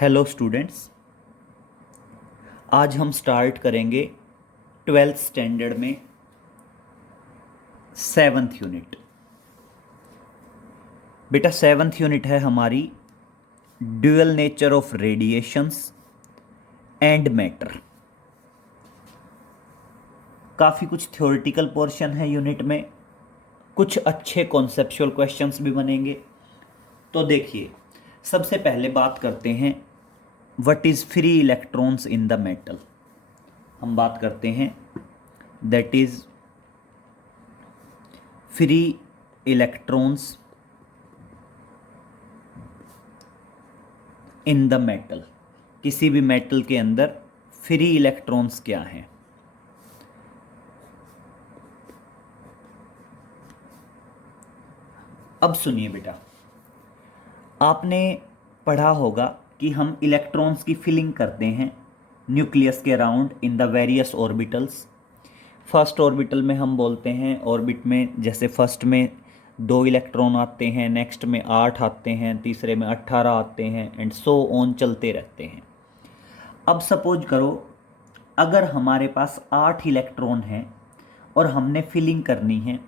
Hello students, आज हम start करेंगे 12th स्टैंडर्ड में 7th यूनिट। बेटा 7th यूनिट है हमारी dual nature of radiations and matter. काफ़ी कुछ थ्योरेटिकल पोर्शन है यूनिट में, कुछ अच्छे कॉन्सेप्चुअल क्वेश्चंस भी बनेंगे। तो देखिए, सबसे पहले बात करते हैं what is free electrons in the metal. हम बात करते हैं that is free electrons in the metal. किसी भी मेटल के अंदर फ्री इलेक्ट्रॉन्स क्या हैं। अब सुनिए बेटा, आपने पढ़ा होगा कि हम इलेक्ट्रॉन्स की फिलिंग करते हैं न्यूक्लियस के around in the various orbitals. First orbital में हम बोलते हैं, ऑर्बिट में जैसे फर्स्ट में 2 इलेक्ट्रॉन आते हैं, नेक्स्ट में 8 आते हैं, तीसरे में 18 आते हैं, एंड सो ऑन चलते रहते हैं। अब सपोज करो अगर हमारे पास 8 इलेक्ट्रॉन हैं और हमने फिलिंग करनी है,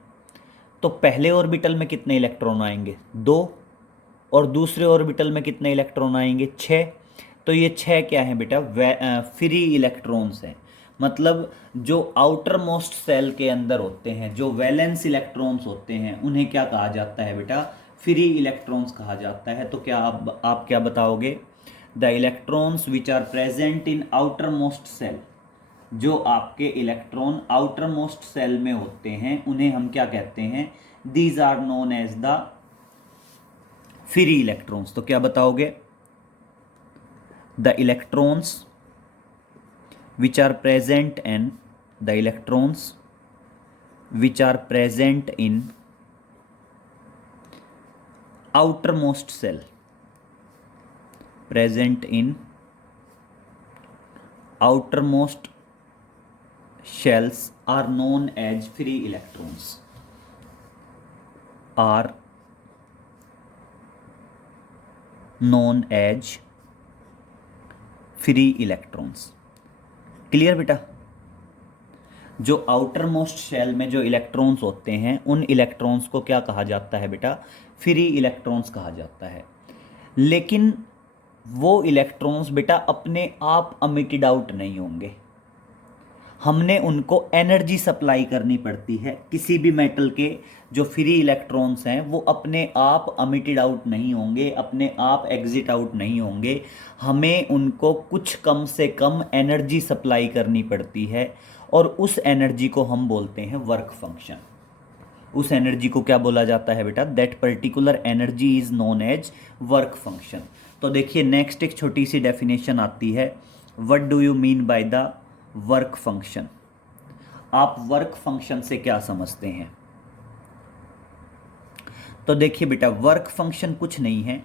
तो पहले ऑर्बिटल में कितने इलेक्ट्रॉन आएंगे? 2। और दूसरे ऑर्बिटल में कितने इलेक्ट्रॉन आएंगे? 6। तो ये 6 क्या है बेटा? फ्री इलेक्ट्रॉन्स हैं। मतलब जो आउटर मोस्ट सेल के अंदर होते हैं, जो वैलेंस इलेक्ट्रॉन्स होते हैं, उन्हें क्या कहा जाता है बेटा? फ्री इलेक्ट्रॉन्स कहा जाता है। तो क्या आप क्या बताओगे? The electrons which are present in outer most shell, जो आपके इलेक्ट्रॉन आउटर मोस्ट सेल में होते हैं, उन्हें हम क्या कहते हैं? These are known as the free electrons. तो क्या बताओगे? The electrons which are present in the electrons which are present in outermost cell, present in outermost shells are known as free electrons, are known as free electrons। Clear बेटा? जो outer most shell में जो electrons होते हैं, उन electrons को क्या कहा जाता है बेटा? फ्री इलेक्ट्रॉन्स कहा जाता है। लेकिन वो इलेक्ट्रॉन्स बेटा अपने आप अमिटेड आउट नहीं होंगे, हमने उनको एनर्जी सप्लाई करनी पड़ती है। किसी भी मेटल के जो फ्री इलेक्ट्रॉन्स हैं वो अपने आप अमिटेड आउट नहीं होंगे, अपने आप एग्जिट आउट नहीं होंगे। हमें उनको कुछ कम से कम एनर्जी सप्लाई करनी पड़ती है, और उस एनर्जी को हम बोलते हैं वर्क फंक्शन। उस एनर्जी को क्या बोला जाता है बेटा? That particular energy is known as work function. तो देखिए, नेक्स्ट एक छोटी सी डेफिनेशन आती है, what do you mean by the work function. आप वर्क फंक्शन से क्या समझते हैं? तो देखिए बेटा, वर्क फंक्शन कुछ नहीं है,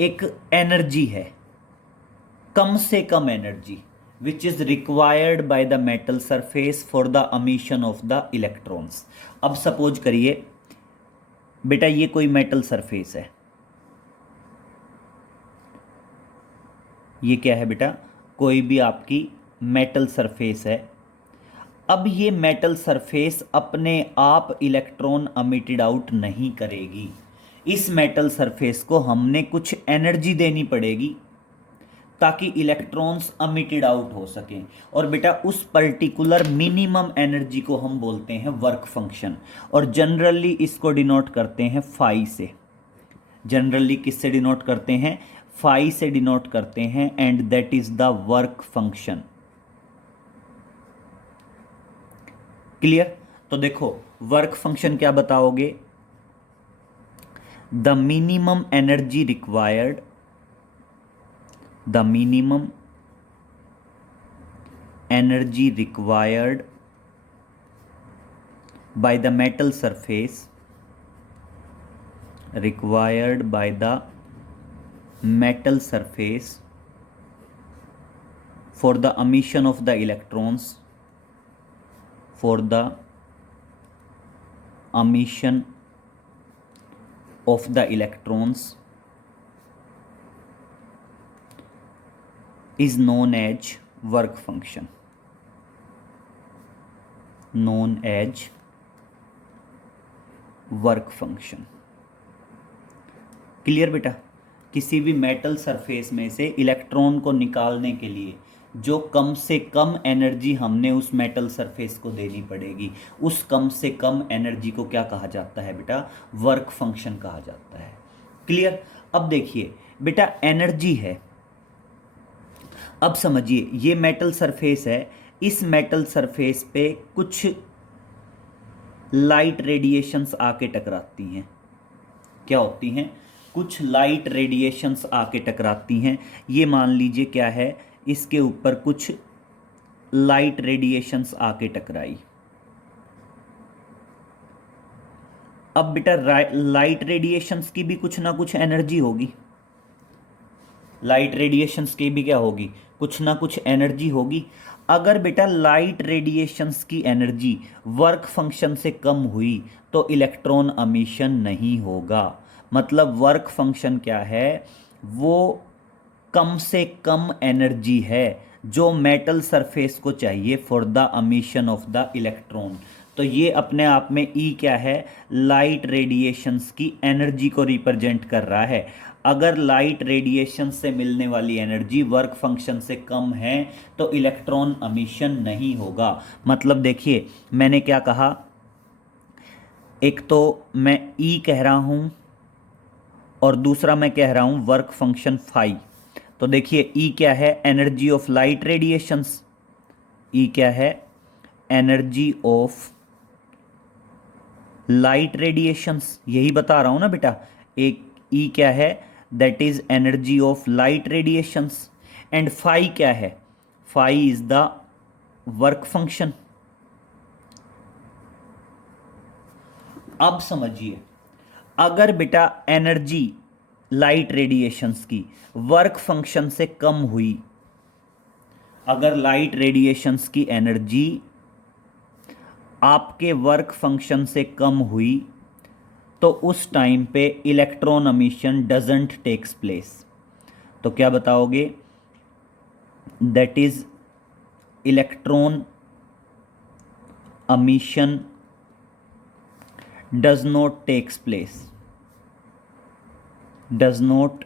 एक एनर्जी है, कम से कम energy which is required by the metal surface for the emission of the electrons. अब सपोज करिए बेटा, ये कोई मेटल सरफेस है, ये क्या है बेटा? कोई भी आपकी मेटल सरफेस है। अब ये मेटल सरफेस अपने आप इलेक्ट्रॉन अमिटेड आउट नहीं करेगी। इस मेटल सरफेस को हमने कुछ एनर्जी देनी पड़ेगी ताकि इलेक्ट्रॉन्स अमिटेड आउट हो सकें। और बेटा उस पर्टिकुलर मिनिमम एनर्जी को हम बोलते हैं वर्क फंक्शन, और जनरली इसको डिनोट करते हैं फाई से। जनरली किससे डिनोट करते हैं? फाई से डिनोट करते हैं, and that is the work function. Clear? तो देखो, वर्क फंक्शन क्या बताओगे? The minimum energy required, the minimum energy required by the metal surface, required by the metal surface for the emission of the electrons, for the emission of the electrons is known as work function, known as work function. Clear बेटा? किसी भी metal surface में से electron को निकालने के लिए जो कम से कम एनर्जी हमने उस मेटल सरफेस को देनी पड़ेगी, उस कम से कम एनर्जी को क्या कहा जाता है बेटा? वर्क फंक्शन कहा जाता है। क्लियर? अब देखिए बेटा, एनर्जी है, अब समझिए ये मेटल सरफेस है, इस मेटल सरफेस पे कुछ लाइट रेडिएशंस आके टकराती हैं। क्या होती हैं? कुछ लाइट रेडिएशंस आके टकराती हैं। ये मान लीजिए क्या है, इसके ऊपर कुछ लाइट रेडिएशंस आके टकराई। अब बेटा लाइट रेडिएशंस की भी कुछ ना कुछ एनर्जी होगी, लाइट रेडिएशंस की भी क्या होगी? कुछ ना कुछ एनर्जी होगी। अगर बेटा लाइट रेडिएशंस की एनर्जी वर्क फंक्शन से कम हुई तो इलेक्ट्रॉन अमिशन नहीं होगा। मतलब वर्क फंक्शन क्या है? वो कम से कम एनर्जी है जो मेटल सरफेस को चाहिए for the emission of the electron. तो ये अपने आप में ई क्या है? लाइट रेडिएशंस की एनर्जी को रिप्रेजेंट कर रहा है। अगर लाइट रेडिएशन से मिलने वाली एनर्जी वर्क फंक्शन से कम है तो इलेक्ट्रॉन अमिशन नहीं होगा। मतलब देखिए मैंने क्या कहा, एक तो मैं ई कह रहा हूँ और दूसरा मैं कह रहा हूँ वर्क फंक्शन फाई। तो देखिए ई क्या है? Energy of light radiations. E क्या है? एनर्जी ऑफ लाइट रेडिएशंस, यही बता रहा हूँ ना बेटा। एक ई क्या है? That is energy of light radiations. And phi क्या है? Phi is the work function. अब समझिए, अगर बेटा एनर्जी लाइट रेडिएशंस की वर्क फंक्शन से कम हुई, अगर लाइट रेडिएशंस की एनर्जी आपके वर्क फंक्शन से कम हुई तो उस टाइम पे electron emission doesn't takes place. तो क्या बताओगे? That is electron emission does not takes place, does not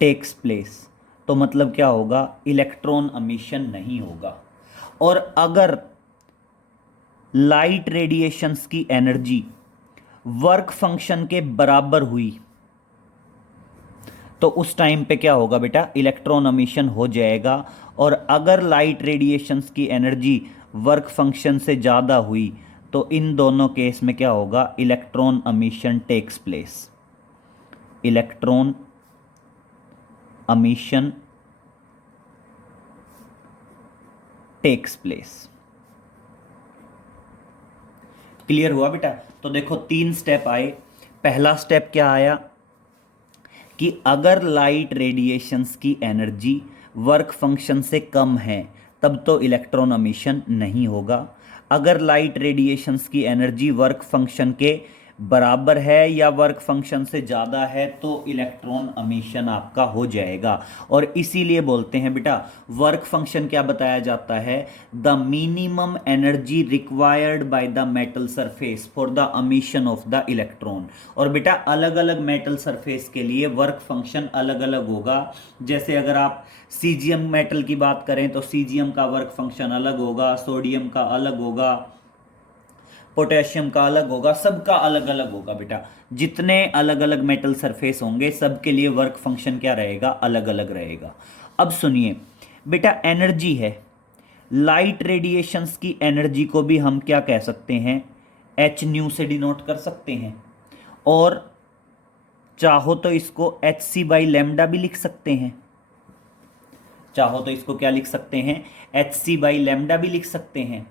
takes place. तो मतलब क्या होगा? इलेक्ट्रॉन अमिशन नहीं होगा। और अगर लाइट रेडिएशंस की एनर्जी वर्क फंक्शन के बराबर हुई तो उस टाइम पे क्या होगा बेटा? इलेक्ट्रॉन अमिशन हो जाएगा। और अगर लाइट रेडिएशंस की एनर्जी वर्क फंक्शन से ज़्यादा हुई तो इन दोनों केस में क्या होगा? Electron emission takes place, electron emission takes place. Clear हुआ बेटा? तो देखो 3 स्टेप आए। पहला स्टेप क्या आया कि अगर लाइट रेडिएशंस की एनर्जी वर्क फंक्शन से कम है तब तो इलेक्ट्रॉन अमिशन नहीं होगा। अगर लाइट रेडिएशंस की एनर्जी वर्क फंक्शन के बराबर है या वर्क फंक्शन से ज़्यादा है तो इलेक्ट्रॉन अमिशन आपका हो जाएगा। और इसीलिए बोलते हैं बेटा वर्क फंक्शन क्या बताया जाता है? The minimum energy required by the metal surface for the emission of the electron. और बेटा अलग अलग मेटल सरफेस के लिए वर्क फंक्शन अलग अलग होगा। जैसे अगर आप सीजियम मेटल की बात करें तो सीजियम का वर्क फंक्शन अलग होगा, सोडियम का अलग होगा, पोटेशियम का अलग होगा, सबका अलग अलग होगा बेटा। जितने अलग अलग मेटल सरफेस होंगे सबके लिए वर्क फंक्शन क्या रहेगा? अलग अलग रहेगा। अब सुनिए बेटा, एनर्जी है, लाइट रेडिएशंस की एनर्जी को भी हम क्या कह सकते हैं? एच न्यू से डिनोट कर सकते हैं। और चाहो तो इसको एच सी बाई लेमडा भी लिख सकते हैं। चाहो तो इसको क्या लिख सकते हैं? एच सी बाई लेमडा भी लिख सकते हैं।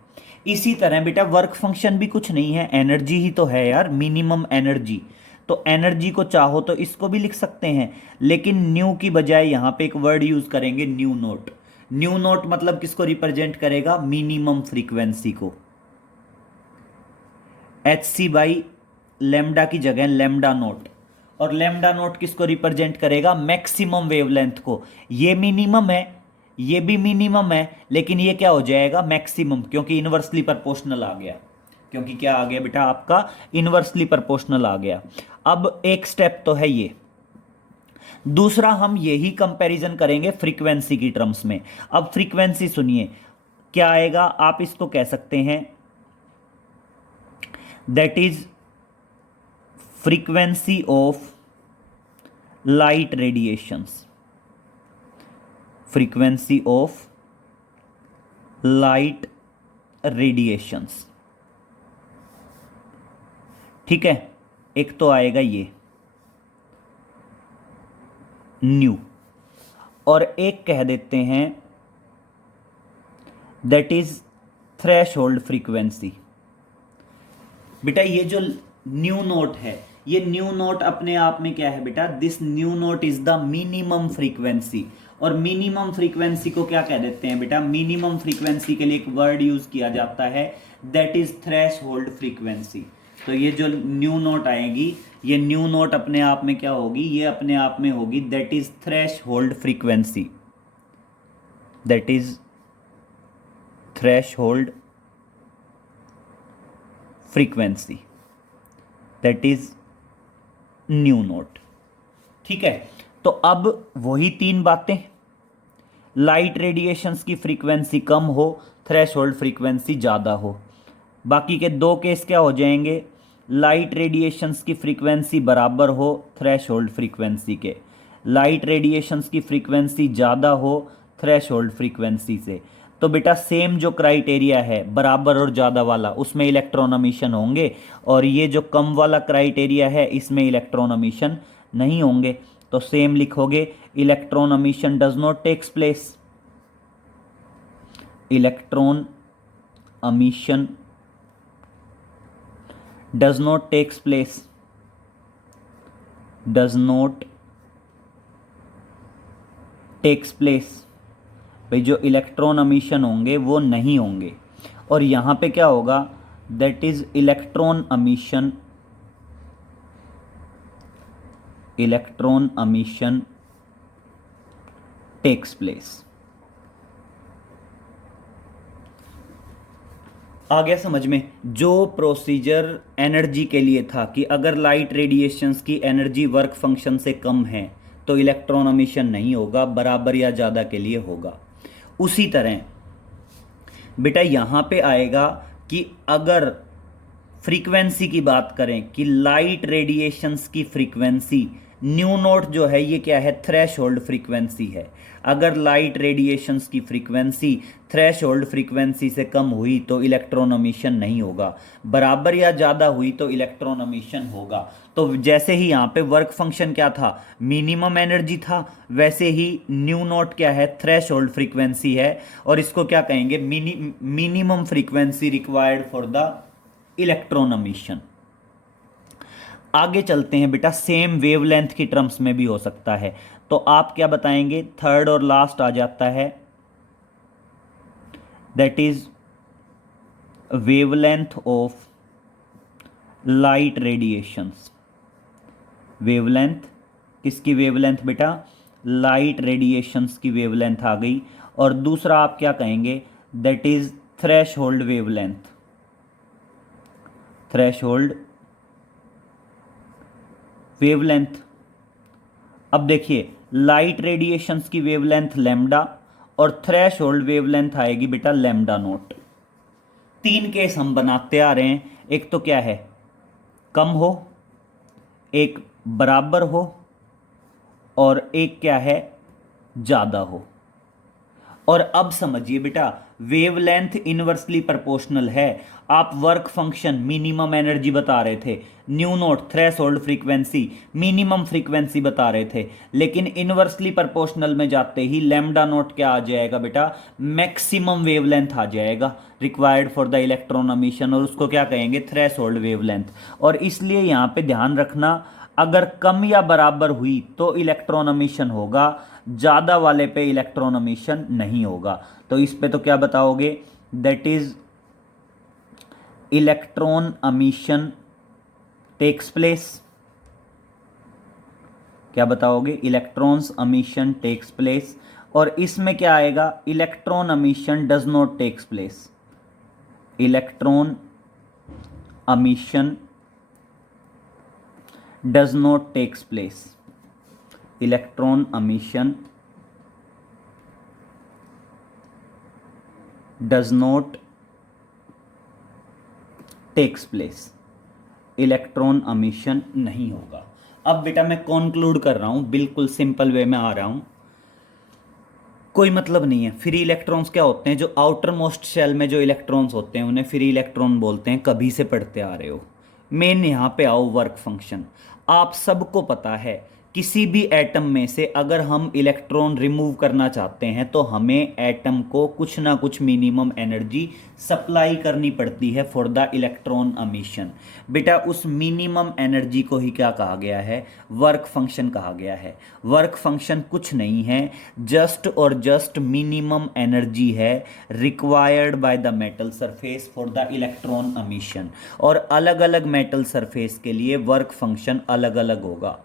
इसी तरह बेटा वर्क फंक्शन भी कुछ नहीं है, एनर्जी ही तो है यार, मिनिमम एनर्जी। तो एनर्जी को चाहो तो इसको भी लिख सकते हैं, लेकिन न्यू की बजाय यहां पे एक वर्ड यूज करेंगे, न्यू नोट। न्यू नोट मतलब किसको रिप्रेजेंट करेगा? मिनिमम फ्रीक्वेंसी को। एच सी बाई लेमडा की जगह लेमडा नोट। और लैम्डा नोट किसको रिप्रेजेंट करेगा, मैक्सिमम वेवलेंथ को। ये मिनिमम है, ये भी मिनिमम है, लेकिन ये क्या हो जाएगा, मैक्सिमम, क्योंकि इनवर्सली प्रोपोर्शनल आ गया। क्योंकि क्या आ गया बेटा, आपका इनवर्सली प्रोपोर्शनल आ गया। अब एक स्टेप तो है ये, दूसरा हम यही कंपैरिजन करेंगे फ्रीक्वेंसी की टर्म्स में। अब फ्रीक्वेंसी सुनिए क्या आएगा, आप इसको कह सकते हैं that is frequency of light radiations, frequency of light radiations. ठीक है, एक तो आएगा ये न्यू, और एक कह देते हैं दैट इज थ्रेशोल्ड फ्रीक्वेंसी। बेटा ये जो न्यू नोट है, ये न्यू नोट अपने आप में क्या है बेटा, this new note is the minimum frequency. और मिनिमम फ्रीक्वेंसी को क्या कह देते हैं बेटा, मिनिमम फ्रीक्वेंसी के लिए एक वर्ड यूज किया जाता है दैट इज थ्रेशोल्ड फ्रीक्वेंसी। तो ये जो न्यू नोट आएगी, ये न्यू नोट अपने आप में क्या होगी, ये अपने आप में होगी that is threshold frequency, that is threshold frequency, that is new note. ठीक है, तो अब वही तीन बातें, लाइट रेडिएशंस की फ्रीक्वेंसी कम हो, थ्रेशोल्ड फ्रीक्वेंसी ज़्यादा हो। बाकी के दो केस क्या हो जाएंगे, लाइट रेडिएशंस की फ्रीक्वेंसी बराबर हो थ्रेशोल्ड फ्रीक्वेंसी के, लाइट रेडिएशंस की फ्रीक्वेंसी ज़्यादा हो थ्रेशोल्ड फ्रीक्वेंसी से। तो बेटा सेम जो क्राइटेरिया है बराबर और ज़्यादा वाला, उसमें इलेक्ट्रॉन एमिशन होंगे, और ये जो कम वाला क्राइटेरिया है इसमें इलेक्ट्रॉन एमिशन नहीं होंगे। तो सेम लिखोगे, electron emission does not takes place, electron emission does not takes place, does not takes place। भाई जो इलेक्ट्रॉन एमिशन होंगे वो नहीं होंगे, और यहाँ पे क्या होगा, that is electron emission, electron emission takes place. आ गया समझ में, जो प्रोसीजर एनर्जी के लिए था कि अगर लाइट रेडिएशंस की एनर्जी वर्क फंक्शन से कम है तो इलेक्ट्रॉन एमिशन नहीं होगा, बराबर या ज़्यादा के लिए होगा। उसी तरह बेटा यहाँ पे आएगा कि अगर फ्रीक्वेंसी की बात करें कि लाइट रेडिएशंस की फ्रीक्वेंसी न्यू नोट जो है ये क्या है, थ्रेशोल्ड फ्रीक्वेंसी है। अगर लाइट रेडिएशंस की फ्रीक्वेंसी थ्रेशोल्ड फ्रीक्वेंसी से कम हुई तो इलेक्ट्रॉन एमिशन नहीं होगा, बराबर या ज़्यादा हुई तो इलेक्ट्रॉन एमिशन होगा। तो जैसे ही यहाँ पे वर्क फंक्शन क्या था, मिनिमम एनर्जी था, वैसे ही न्यू नोट क्या है, थ्रेशोल्ड फ्रीक्वेंसी है, और इसको क्या कहेंगे, minimum frequency required for the electron emission. आगे चलते हैं बेटा, सेम वेवलेंथ की टर्म्स में भी हो सकता है, तो आप क्या बताएंगे, थर्ड और लास्ट आ जाता है that is wavelength of light radiations. Wavelength किसकी वेवलेंथ बेटा, लाइट रेडिएशंस की वेवलेंथ आ गई। और दूसरा आप क्या कहेंगे, that is threshold wavelength, threshold wavelength. अब देखिए, लाइट रेडिएशंस की वेवलेंथ लैम्डा और थ्रेशोल्ड वेवलेंथ आएगी बेटा लैम्डा नोट। तीन केस हम बनाते आ रहे हैं, एक तो क्या है, कम हो, एक बराबर हो, और एक क्या है, ज़्यादा हो। और अब समझिए बेटा, वेवलेंथ इनवर्सली प्रोपोर्शनल है। आप वर्क फंक्शन मिनिमम एनर्जी बता रहे थे, new note threshold frequency minimum frequency बता रहे थे, लेकिन इनवर्सली प्रोपोर्शनल में जाते ही लैम्डा नोट क्या आ जाएगा बेटा, मैक्सिमम वेवलेंथ आ जाएगा required for the electron emission, और उसको क्या कहेंगे, थ्रेशोल्ड वेवलेंथ। और इसलिए यहाँ पे ध्यान रखना, अगर कम या बराबर हुई तो इलेक्ट्रॉन एमिशन होगा, ज़्यादा वाले पे इलेक्ट्रॉन एमिशन नहीं होगा। तो इस पे तो क्या बताओगे, that is electron emission takes place, क्या बताओगे? Electrons emission takes place. और इसमें क्या आएगा? Electron emission does not takes place. Electron emission does not takes place. Electron emission does not takes place. Electron emission नहीं होगा। अब बेटा मैं कॉन्क्लूड कर रहा हूं, बिल्कुल सिंपल वे में आ रहा हूं, कोई मतलब नहीं है। फ्री इलेक्ट्रॉन्स क्या होते हैं? जो आउटर मोस्ट शेल में जो इलेक्ट्रॉन्स होते हैं उन्हें फ्री इलेक्ट्रॉन बोलते हैं, कभी से पढ़ते आ रहे हो। मेन यहाँ पे आओ, वर्क फंक्शन। आप सबको पता है किसी भी एटम में से अगर हम इलेक्ट्रॉन रिमूव करना चाहते हैं तो हमें एटम को कुछ ना कुछ मिनिमम एनर्जी सप्लाई करनी पड़ती है फॉर द इलेक्ट्रॉन अमिशन। बेटा उस मिनिमम एनर्जी को ही क्या कहा गया है? वर्क फंक्शन कहा गया है। वर्क फंक्शन कुछ नहीं है, जस्ट और जस्ट मिनिमम एनर्जी है required by the metal surface for the electron emission. और अलग अलग मेटल सरफेस के लिए वर्क फंक्शन अलग अलग होगा।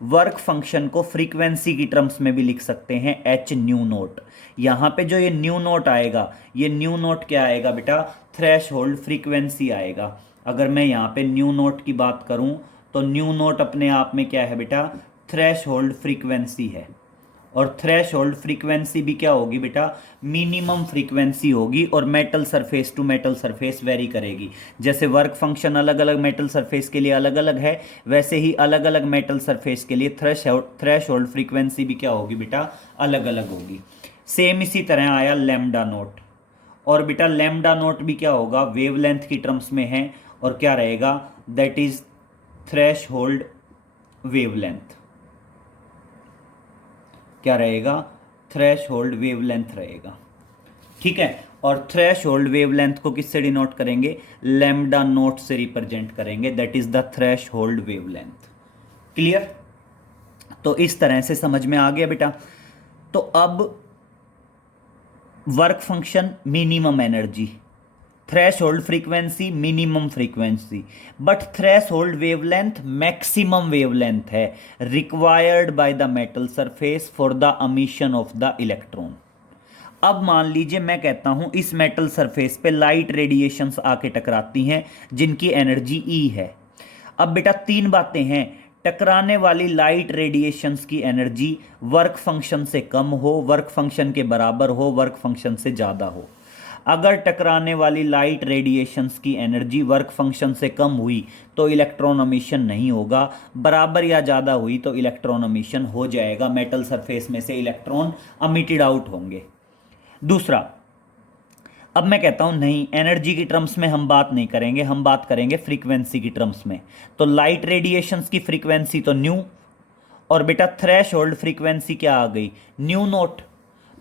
वर्क फंक्शन को फ्रीक्वेंसी की टर्म्स में भी लिख सकते हैं, एच न्यू नोट। यहाँ पे जो ये न्यू नोट आएगा, ये न्यू नोट क्या आएगा बेटा? थ्रेश होल्ड फ्रीक्वेंसी आएगा। अगर मैं यहाँ पे न्यू नोट की बात करूँ तो न्यू नोट अपने आप में क्या है बेटा? थ्रेश होल्ड फ्रीक्वेंसी है। और थ्रेश होल्ड फ्रीक्वेंसी भी क्या होगी बेटा? मिनिमम फ्रीक्वेंसी होगी। और metal surface to metal surface vary करेगी। जैसे वर्क फंक्शन अलग अलग मेटल सरफेस के लिए अलग अलग है, वैसे ही अलग अलग मेटल सरफेस के लिए थ्रेश होल्ड फ्रीक्वेंसी भी क्या होगी बेटा? अलग अलग होगी। सेम इसी तरह आया लैम्डा नोट। और बेटा लैम्डा नोट भी क्या होगा? वेवलेंथ की टर्म्स में है। और क्या रहेगा? That is threshold wavelength. क्या रहेगा? थ्रेश होल्ड वेवलेंथ रहेगा। ठीक है। और थ्रेश होल्ड वेवलेंथ को किससे डिनोट करेंगे? लैम्डा नोट से रिप्रेजेंट करेंगे, that is the threshold wavelength. Clear? तो इस तरह से समझ में आ गया बेटा। तो अब work function minimum energy, threshold frequency minimum frequency, but threshold wavelength maximum wavelength है required by the metal surface for the emission of the electron. अब मान लीजिए मैं कहता हूं इस मेटल सरफेस पे लाइट रेडिएशंस आके टकराती हैं जिनकी एनर्जी ई है। अब बेटा तीन बातें हैं, टकराने वाली लाइट रेडिएशंस की एनर्जी वर्क फंक्शन से कम हो, वर्क फंक्शन के बराबर हो, वर्क फंक्शन से ज़्यादा हो। अगर टकराने वाली लाइट रेडिएशंस की एनर्जी वर्क फंक्शन से कम हुई तो इलेक्ट्रॉन अमिशन नहीं होगा, बराबर या ज़्यादा हुई तो इलेक्ट्रॉन अमिशन हो जाएगा, मेटल सरफेस में से इलेक्ट्रॉन अमिटेड आउट होंगे। दूसरा, अब मैं कहता हूं नहीं, एनर्जी की टर्म्स में हम बात नहीं करेंगे, हम बात करेंगे फ्रीक्वेंसी की टर्म्स में। तो लाइट रेडिएशंस की फ्रीक्वेंसी तो न्यू, और बेटा थ्रेश होल्ड फ्रीक्वेंसी क्या आ गई? New note.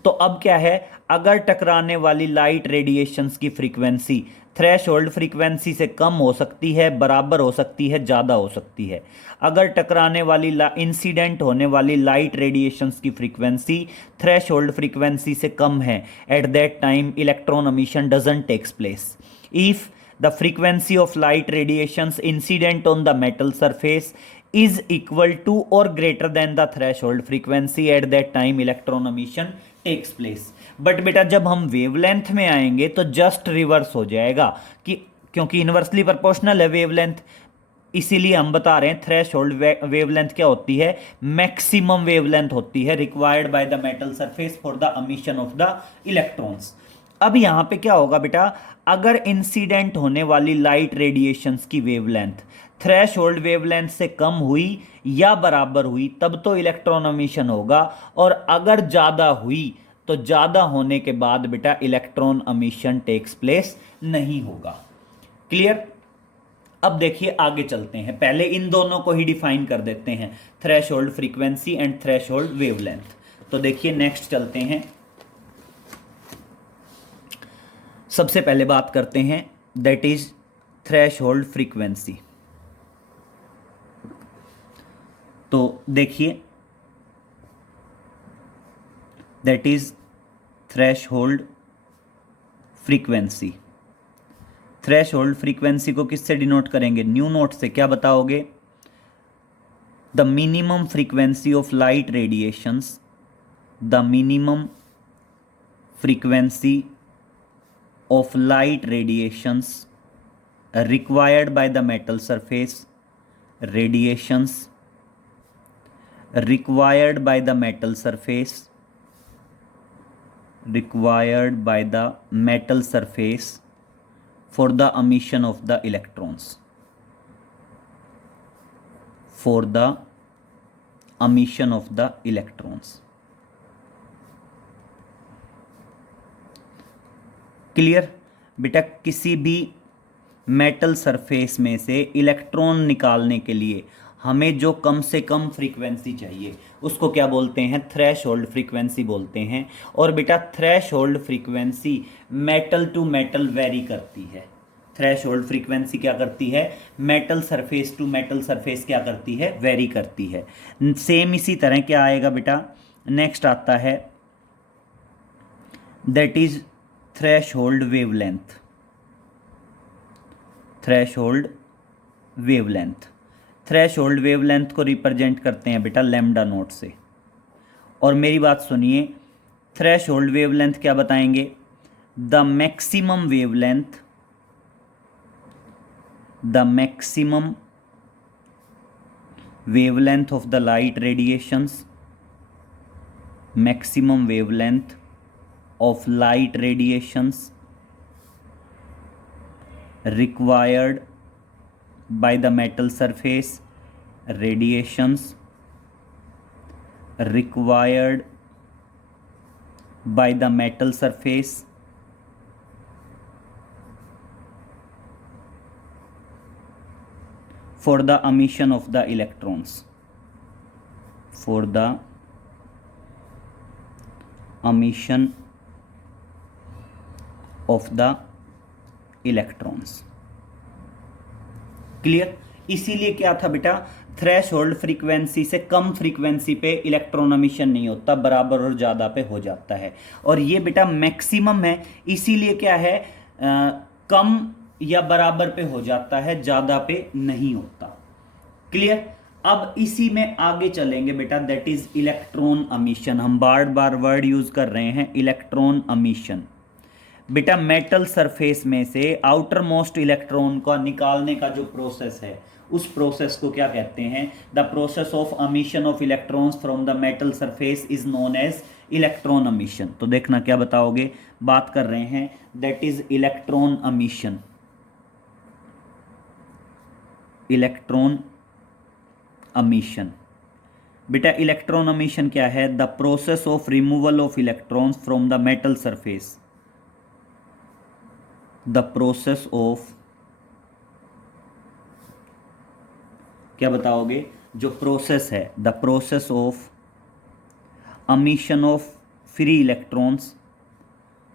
तो अब क्या है, अगर टकराने वाली लाइट रेडिएशंस की फ्रीक्वेंसी थ्रेश होल्ड फ्रीक्वेंसी से कम हो सकती है, बराबर हो सकती है, ज़्यादा हो सकती है। अगर टकराने वाली इंसिडेंट होने वाली लाइट रेडिएशंस की फ्रीक्वेंसी थ्रेश होल्ड फ्रीक्वेंसी से कम है, at that time electron emission doesn't takes place. If the frequency of light radiations incident on the metal surface is equal to or greater than the threshold frequency, at that time electron emission takes place. But बेटा जब हम wavelength में आएंगे तो just reverse हो जाएगा, कि क्योंकि इनवर्सली प्रोपोर्शनल है वेवलेंथ, इसीलिए हम बता रहे हैं थ्रेश होल्ड वेवलेंथ क्या होती है? मैक्सिमम वेवलेंथ होती है required by the metal surface for the emission of the electrons. अब यहां पे क्या होगा बेटा, अगर इंसिडेंट होने वाली लाइट रेडिएशंस की वेवलेंथ थ्रेश होल्ड वेवलेंथ से कम हुई या बराबर हुई तब तो इलेक्ट्रॉन अमिशन होगा, और अगर ज्यादा हुई तो ज्यादा होने के बाद बेटा इलेक्ट्रॉन अमिशन टेक्स प्लेस नहीं होगा। क्लियर? अब देखिए आगे चलते हैं, पहले इन दोनों को ही डिफाइन कर देते हैं, threshold frequency and threshold wavelength. तो देखिए नेक्स्ट चलते हैं, सबसे पहले बात करते हैं दैट इज थ्रेशोल्ड फ्रीक्वेंसी। तो देखिए that is threshold frequency. Threshold frequency को किससे डिनोट करेंगे? न्यू नोट से। क्या बताओगे? the minimum frequency of light radiations, the minimum frequency of light radiations required by the metal surface, radiations required by the metal surface, required by the metal surface for the emission of the electrons, for the emission of the electrons. Clear बेटा? किसी भी metal surface में से electron निकालने के लिए हमें जो कम से कम फ्रीक्वेंसी चाहिए उसको क्या बोलते हैं? थ्रेशोल्ड फ्रीक्वेंसी बोलते हैं। और बेटा threshold frequency metal to metal vary करती है। थ्रेशोल्ड फ्रीक्वेंसी क्या करती है? Metal surface to metal surface क्या करती है? वेरी करती है। सेम इसी तरह क्या आएगा बेटा? नेक्स्ट आता है that is threshold wavelength. Threshold wavelength, threshold wavelength को रिप्रेजेंट करते हैं बेटा लैम्डा नोट से। और मेरी बात सुनिए, थ्रेशोल्ड वेवलेंथ क्या बताएंगे? The maximum wavelength, the maximum wavelength of the light radiations, maximum wavelength of light radiations required by the metal surface, radiations required by the metal surface for the emission of the electrons, for the emission of the electrons. Clear? इसीलिए क्या था बेटा? Threshold frequency से कम frequency पे electron emission नहीं होता, बराबर और ज़्यादा पे हो जाता है। और ये बेटा मैक्सिमम है, इसीलिए क्या है कम या बराबर पे हो जाता है, ज़्यादा पे नहीं होता। क्लियर? अब इसी में आगे चलेंगे बेटा, दैट इज इलेक्ट्रॉन एमिशन। हम बार बार वर्ड यूज कर रहे हैं इलेक्ट्रॉन एमिशन। बेटा मेटल सरफेस में से आउटर मोस्ट इलेक्ट्रॉन का निकालने का जो प्रोसेस है उस प्रोसेस को क्या कहते हैं? The process of emission of electrons from the metal surface is known as electron emission. तो देखना क्या बताओगे? बात कर रहे हैं that is electron emission. Electron emission बेटा, इलेक्ट्रॉन एमिशन क्या है? The process of removal of electrons from the metal surface, the process of, क्या बताओगे? जो प्रोसेस है, the process of emission of free electrons,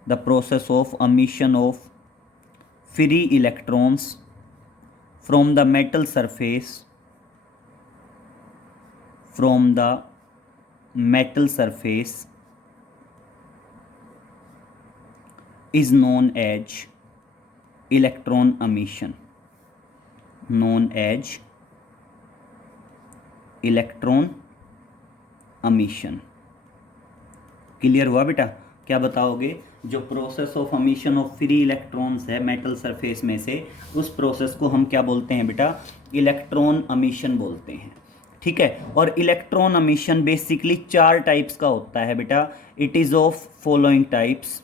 the process of emission of free electrons from the metal surface, from the metal surface is known as electron emission, known as electron emission। Clear हुआ बेटा? क्या बताओगे? जो process of emission of free electrons है metal surface में से, उस process को हम क्या बोलते हैं बेटा? इलेक्ट्रॉन एमिशन बोलते हैं। ठीक है? और इलेक्ट्रॉन एमिशन बेसिकली 4 टाइप्स का होता है बेटा। It is of following types,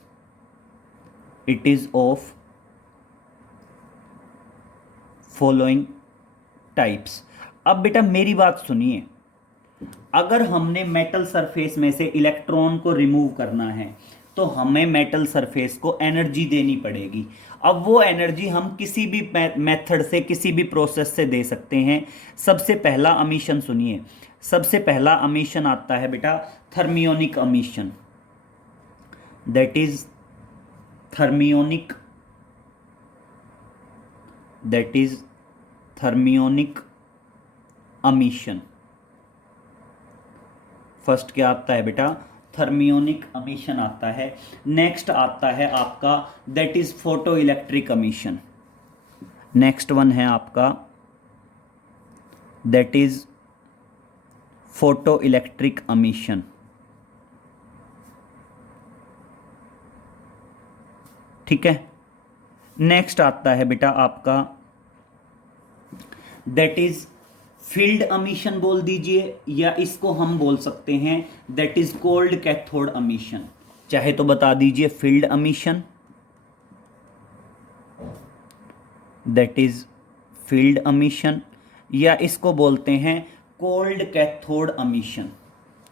it is of following types. अब बेटा मेरी बात सुनिए, अगर हमने मेटल सरफेस में से इलेक्ट्रॉन को रिमूव करना है तो हमें मेटल सरफेस को एनर्जी देनी पड़ेगी। अब वो एनर्जी हम किसी भी मेथड से, किसी भी प्रोसेस से दे सकते हैं। सबसे पहला एमिशन सुनिए, सबसे पहला एमिशन आता है बेटा thermionic emission, that is thermionic, that is thermionic emission. First क्या आता है बेटा? थर्मियोनिक एमिशन आता है। नेक्स्ट आता है आपका that is photo electric emission. Next one है आपका that is photo electric emission. ठीक है, नेक्स्ट आता है बेटा आपका दैट इज फील्ड एमिशन बोल दीजिए, या इसको हम बोल सकते हैं that is cold cathode emission. चाहे तो बता दीजिए field emission, that is field emission, या इसको बोलते हैं cold cathode emission.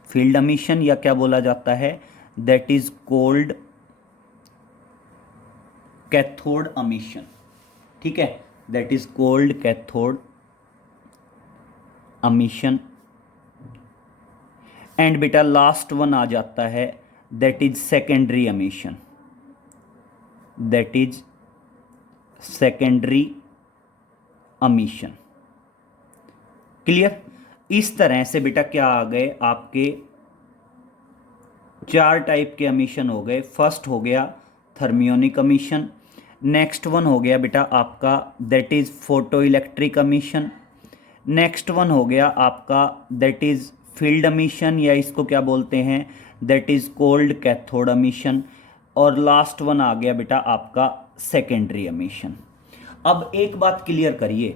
Field emission या क्या बोला जाता है, that is cold cathode emission. ठीक है, that is cold cathode emission. And बेटा लास्ट वन आ जाता है that is secondary emission, that is secondary emission. Clear? इस तरह से बेटा क्या आ गए आपके 4 टाइप के एमिशन हो गए। फर्स्ट हो गया थर्मियोनिक एमिशन, नेक्स्ट वन हो गया बेटा आपका that is photo electric emission, next one हो गया आपका दैट इज फील्ड एमिशन, या इसको क्या बोलते हैं that is cold cathode emission, और लास्ट वन आ गया बेटा आपका सेकेंडरी एमिशन। अब एक बात क्लियर करिए,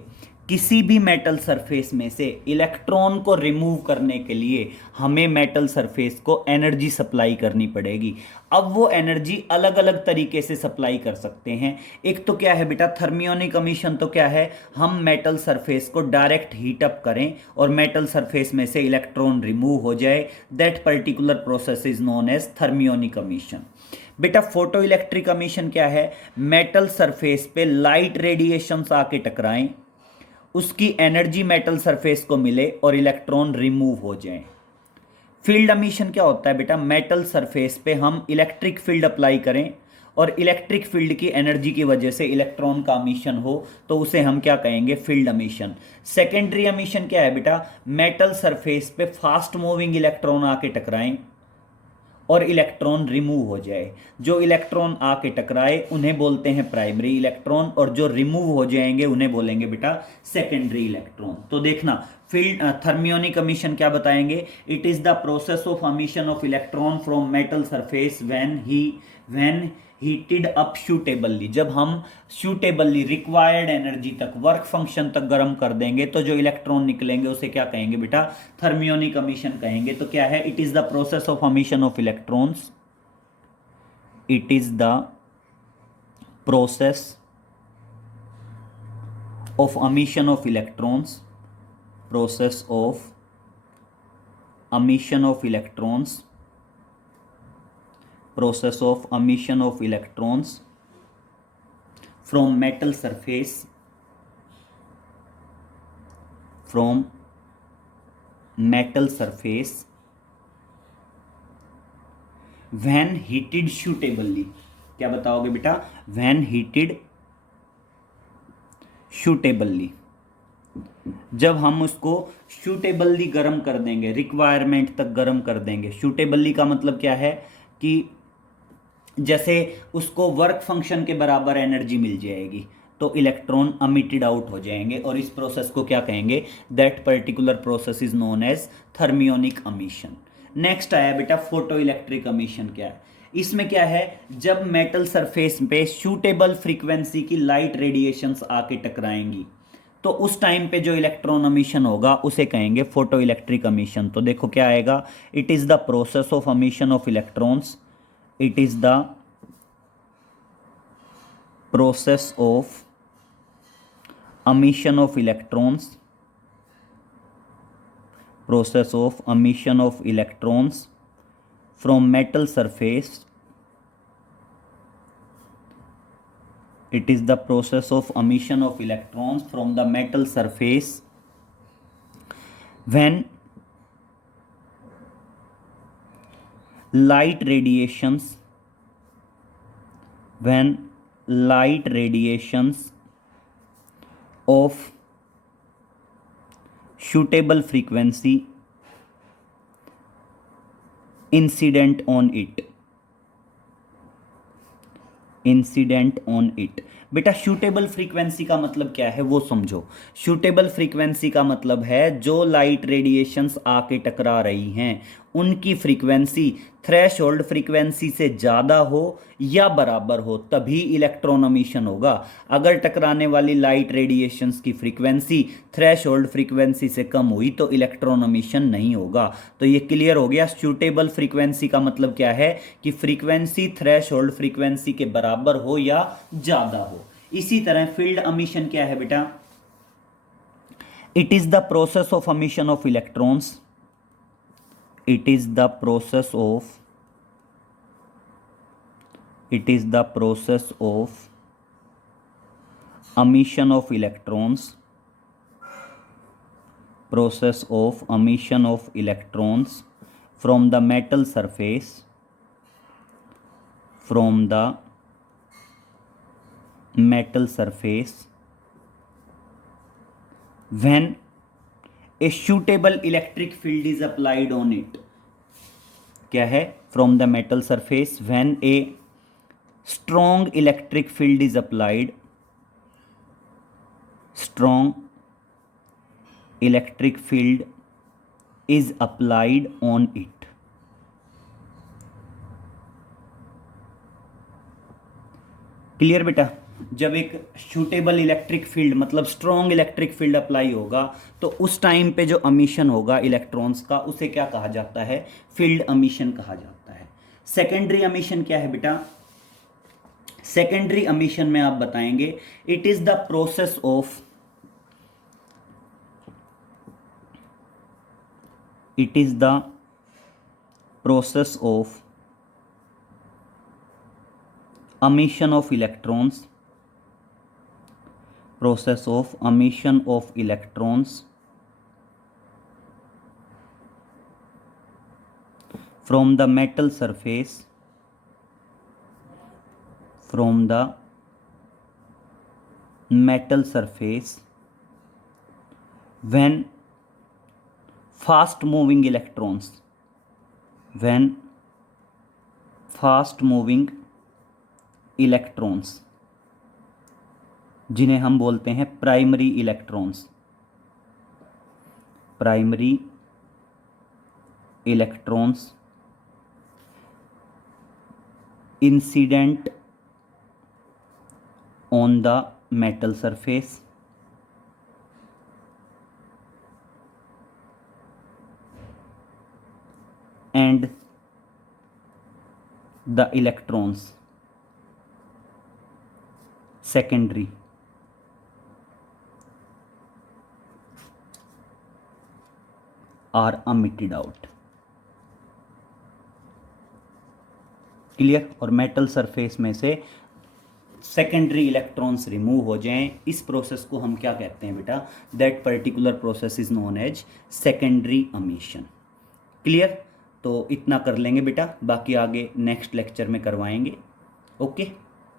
किसी भी मेटल सरफेस में से इलेक्ट्रॉन को रिमूव करने के लिए हमें मेटल सरफेस को एनर्जी सप्लाई करनी पड़ेगी। अब वो एनर्जी अलग अलग तरीके से सप्लाई कर सकते हैं। एक तो क्या है बेटा थर्मियोनिक एमिशन, तो क्या है हम मेटल सरफेस को डायरेक्ट हीट अप करें और मेटल सरफेस में से इलेक्ट्रॉन रिमूव हो जाए, that particular process is known as thermionic emission. बेटा फोटो इलेक्ट्रिक एमिशन क्या है, मेटल सरफेस पे लाइट रेडिएशंस आके टकराएं, उसकी एनर्जी मेटल सरफेस को मिले और इलेक्ट्रॉन रिमूव हो जाएं। फील्ड एमिशन क्या होता है बेटा, मेटल सरफेस पे हम इलेक्ट्रिक फील्ड अप्लाई करें और इलेक्ट्रिक फील्ड की एनर्जी की वजह से इलेक्ट्रॉन का एमिशन हो, तो उसे हम क्या कहेंगे, फील्ड एमिशन। सेकेंडरी एमिशन क्या है बेटा, मेटल सरफेस पे फास्ट मूविंग इलेक्ट्रॉन आके टकराएं और इलेक्ट्रॉन रिमूव हो जाए। जो इलेक्ट्रॉन आके टकराए उन्हें बोलते हैं प्राइमरी इलेक्ट्रॉन, और जो रिमूव हो जाएंगे उन्हें बोलेंगे बेटा सेकेंडरी इलेक्ट्रॉन। तो देखना फील्ड थर्मियोनिक एमिशन क्या बताएंगे, it is the process of emission of electron from metal surface when heated up suitably. जब हम सूटेबली रिक्वायर्ड एनर्जी तक, वर्क फंक्शन तक गर्म कर देंगे तो जो इलेक्ट्रॉन निकलेंगे उसे क्या कहेंगे बेटा, थर्मियोनिक एमिशन कहेंगे। तो क्या है, it is the process of emission of electrons, it is the process of emission of electrons, process of emission of electrons, process of emission of electrons from metal surface, from metal surface when heated suitably। क्या बताओगे बेटा, when heated suitably, जब हम उसको suitably गर्म कर देंगे, requirement तक गर्म कर देंगे। सूटेबली का मतलब क्या है कि जैसे उसको वर्क फंक्शन के बराबर एनर्जी मिल जाएगी तो इलेक्ट्रॉन एमिटेड आउट हो जाएंगे, और इस प्रोसेस को क्या कहेंगे, that particular process is known as thermionic emission. Next आया बेटा फोटो इलेक्ट्रिक एमिशन। क्या है इसमें, क्या है जब मेटल सरफेस पे सूटेबल फ्रीक्वेंसी की लाइट रेडिएशंस आके टकराएंगी तो उस टाइम पे जो इलेक्ट्रॉन एमिशन होगा उसे कहेंगे फोटो इलेक्ट्रिक एमिशन। तो देखो क्या आएगा, it is the process of emission of electrons, it is the process of emission of electrons, process of emission of electrons from metal surface, it is the process of emission of electrons from the metal surface when light radiations of suitable frequency incident on it, incident on it. बेटा suitable frequency का मतलब क्या है वो समझो। Suitable frequency का मतलब है जो लाइट रेडिएशंस आके टकरा रही हैं उनकी फ्रीक्वेंसी थ्रेशोल्ड फ्रीक्वेंसी से ज़्यादा हो या बराबर हो तभी इलेक्ट्रॉन एमिशन होगा। अगर टकराने वाली लाइट रेडिएशंस की फ्रीक्वेंसी थ्रेशोल्ड फ्रीक्वेंसी से कम हुई तो इलेक्ट्रॉन एमिशन नहीं होगा। तो ये क्लियर हो गया। सूटेबल फ्रीक्वेंसी का मतलब क्या है कि फ्रीक्वेंसी थ्रेशोल्ड फ्रीक्वेंसी के बराबर हो या ज़्यादा हो। इसी तरह फील्ड एमिशन क्या है बेटा? It is the process of emission of electrons. It is the process of emission of electrons from the metal surface when a suitable electric field is applied on it। क्या है? from the metal surface when a strong electric field is applied on it। Clear बेटा? जब एक suitable electric field मतलब strong electric field apply होगा तो उस time पे जो एमिशन होगा इलेक्ट्रॉन्स का उसे क्या कहा जाता है? फील्ड एमिशन कहा जाता है। सेकेंडरी एमिशन क्या है बेटा? सेकेंडरी एमिशन में आप बताएंगे it is the process of emission of electrons from the metal surface when fast moving electrons जिन्हें हम बोलते हैं primary electrons incident on the metal surface and the electrons secondary are emitted out। Clear? और metal surface में से secondary electrons remove हो जाएं, इस प्रोसेस को हम क्या कहते हैं बेटा? That particular process is known as secondary emission. Clear? तो इतना कर लेंगे बेटा, बाकी आगे नेक्स्ट लेक्चर में करवाएंगे। ओके।